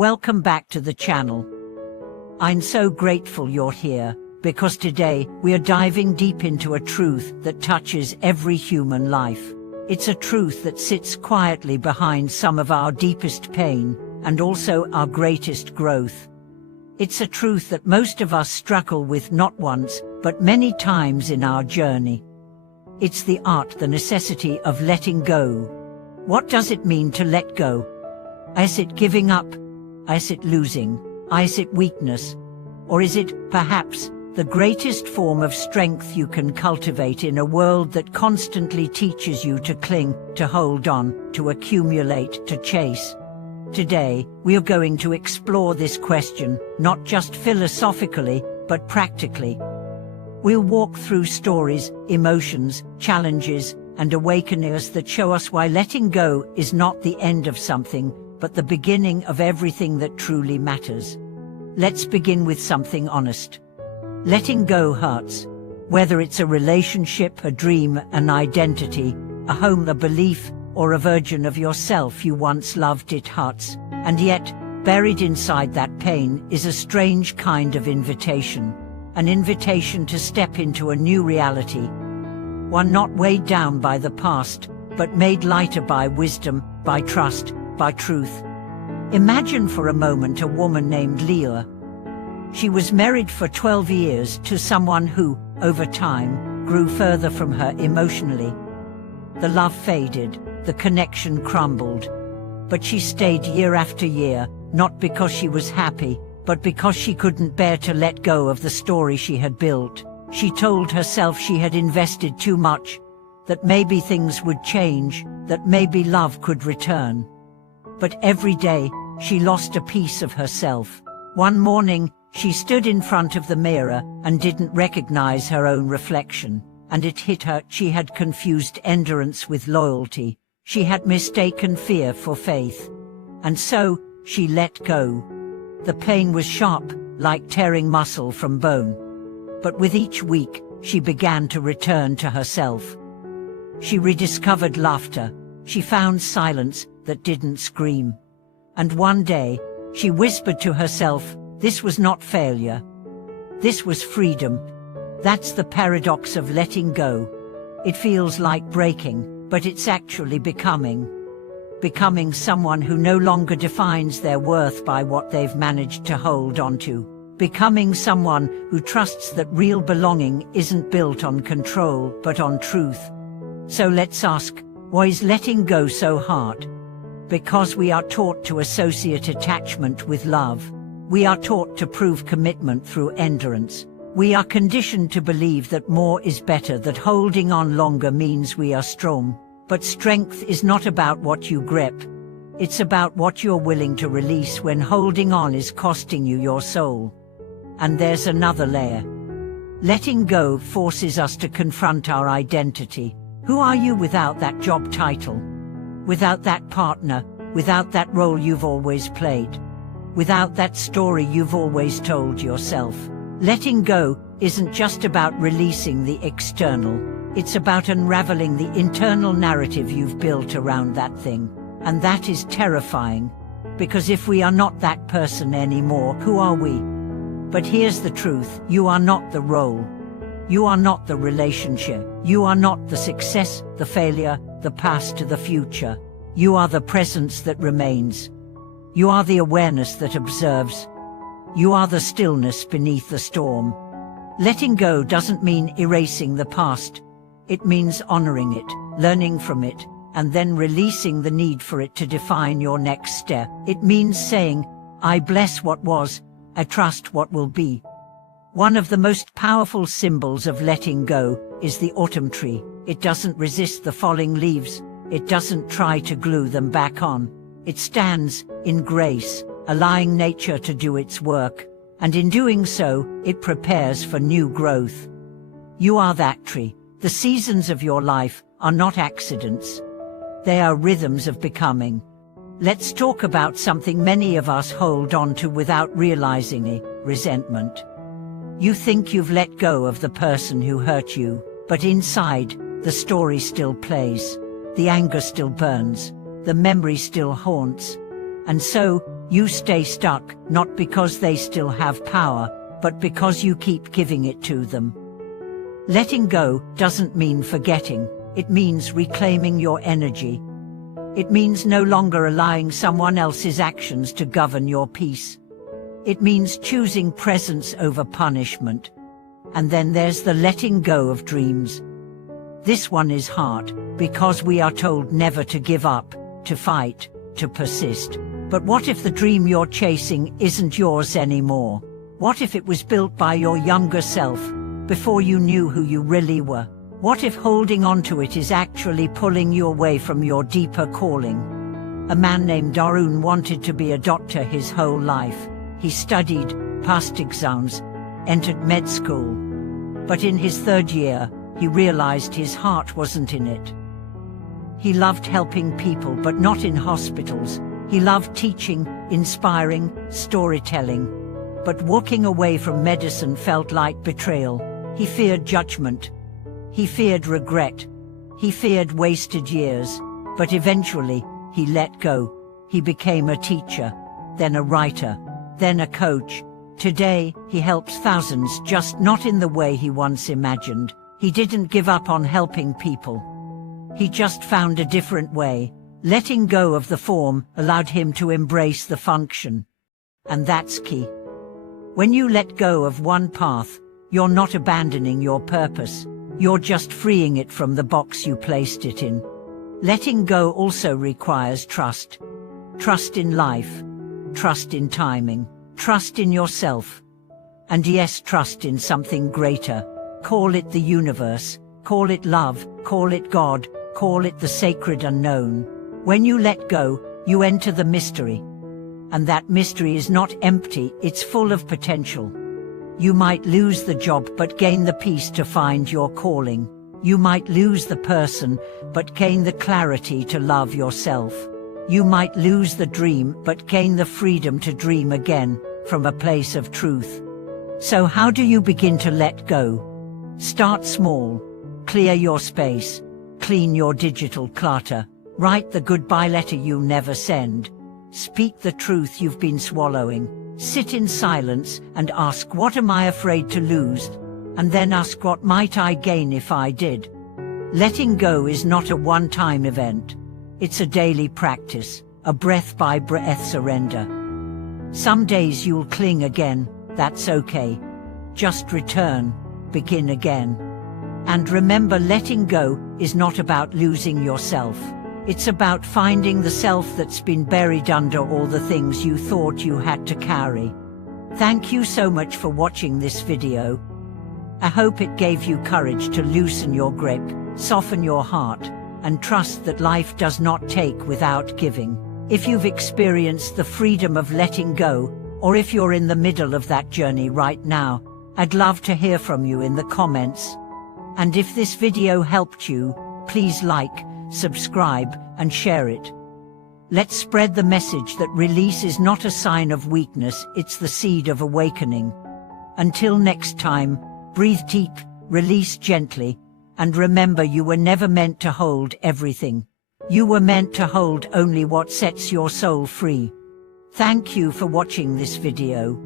Welcome back to the channel. I'm so grateful you're here, because today we are diving deep into a truth that touches every human life. It's a truth that sits quietly behind some of our deepest pain, and also our greatest growth. It's a truth that most of us struggle with not once, but many times in our journey. It's the art, the necessity of letting go. What does it mean to let go? Is it giving up? Is it losing? Is it weakness? Or is it, perhaps, the greatest form of strength you can cultivate in a world that constantly teaches you to cling, to hold on, to accumulate, to chase? Today, we are going to explore this question, not just philosophically, but practically. We'll walk through stories, emotions, challenges, and awakenings that show us why letting go is not the end of something, but the beginning of everything that truly matters. Let's begin with something honest. Letting go hurts. Whether it's a relationship, a dream, an identity, a home, a belief, or a version of yourself you once loved, it hurts. And yet, buried inside that pain is a strange kind of invitation. An invitation to step into a new reality. One not weighed down by the past, but made lighter by wisdom, by trust, by truth. Imagine for a moment a woman named Leah. She was married for 12 years to someone who, over time, grew further from her emotionally. The love faded, the connection crumbled. But she stayed year after year, not because she was happy, but because she couldn't bear to let go of the story she had built. She told herself she had invested too much, that maybe things would change, that maybe love could return. But every day, she lost a piece of herself. One morning, she stood in front of the mirror and didn't recognize her own reflection, and it hit her. She had confused endurance with loyalty. She had mistaken fear for faith. And so, she let go. The pain was sharp, like tearing muscle from bone. But with each week, she began to return to herself. She rediscovered laughter. She found silence that didn't scream. And one day, she whispered to herself, this was not failure. This was freedom. That's the paradox of letting go. It feels like breaking, but it's actually becoming. Becoming someone who no longer defines their worth by what they've managed to hold onto. Becoming someone who trusts that real belonging isn't built on control, but on truth. So let's ask, why is letting go so hard? Because we are taught to associate attachment with love. We are taught to prove commitment through endurance. We are conditioned to believe that more is better, that holding on longer means we are strong. But strength is not about what you grip. It's about what you're willing to release when holding on is costing you your soul. And there's another layer. Letting go forces us to confront our identity. Who are you without that job title? Without that partner? Without that role you've always played? Without that story you've always told yourself? Letting go isn't just about releasing the external. It's about unraveling the internal narrative you've built around that thing. And that is terrifying. Because if we are not that person anymore, who are we? But here's the truth. You are not the role. You are not the relationship. You are not the success, the failure, the past to the future. You are the presence that remains. You are the awareness that observes. You are the stillness beneath the storm. Letting go doesn't mean erasing the past. It means honoring it, learning from it, and then releasing the need for it to define your next step. It means saying, I bless what was, I trust what will be. One of the most powerful symbols of letting go is the autumn tree. It doesn't resist the falling leaves. It doesn't try to glue them back on. It stands in grace, allowing nature to do its work. And in doing so, it prepares for new growth. You are that tree. The seasons of your life are not accidents. They are rhythms of becoming. Let's talk about something many of us hold on to without realizing it: resentment. You think you've let go of the person who hurt you, but inside, the story still plays. The anger still burns. The memory still haunts. And so, You stay stuck, not because they still have power, but because you keep giving it to them. Letting go doesn't mean forgetting, it means reclaiming your energy. It means no longer allowing someone else's actions to govern your peace. It means choosing presence over punishment. And then there's the letting go of dreams. This one is hard, because we are told never to give up, to fight, to persist. But what if the dream you're chasing isn't yours anymore? What if it was built by your younger self, before you knew who you really were? What if holding on to it is actually pulling you away from your deeper calling? A man named Arun wanted to be a doctor his whole life. He studied, passed exams, entered med school. But in his third year, he realized his heart wasn't in it. He loved helping people, but not in hospitals. He loved teaching, inspiring, storytelling. But walking away from medicine felt like betrayal. He feared judgment. He feared regret. He feared wasted years. But eventually, he let go. He became a teacher, then a writer, then a coach. Today, he helps thousands, just not in the way he once imagined. He didn't give up on helping people. He just found a different way. Letting go of the form allowed him to embrace the function. And that's key. When you let go of one path, you're not abandoning your purpose. You're just freeing it from the box you placed it in. Letting go also requires trust. Trust in life. Trust in timing. Trust in yourself. And yes, trust in something greater. Call it the universe. Call it love. Call it God. Call it the sacred unknown. When you let go, you enter the mystery. And that mystery is not empty, it's full of potential. You might lose the job but gain the peace to find your calling. You might lose the person but gain the clarity to love yourself. You might lose the dream but gain the freedom to dream again, from a place of truth. So how do you begin to let go? Start small. Clear your space. Clean your digital clutter. Write the goodbye letter you never send. Speak the truth you've been swallowing. Sit in silence and ask, what am I afraid to lose? And then ask, what might I gain if I did? Letting go is not a one-time event. It's a daily practice, a breath-by-breath surrender. Some days you'll cling again, that's okay. Just return, begin again. And remember, letting go is not about losing yourself. It's about finding the self that's been buried under all the things you thought you had to carry. Thank you so much for watching this video. I hope it gave you courage to loosen your grip, soften your heart, and trust that life does not take without giving. If you've experienced the freedom of letting go, or if you're in the middle of that journey right now, I'd love to hear from you in the comments. And if this video helped you, please like, subscribe, and share it. Let's spread the message that release is not a sign of weakness, it's the seed of awakening. Until next time, breathe deep, release gently, and remember, you were never meant to hold everything. You were meant to hold only what sets your soul free. Thank you for watching this video.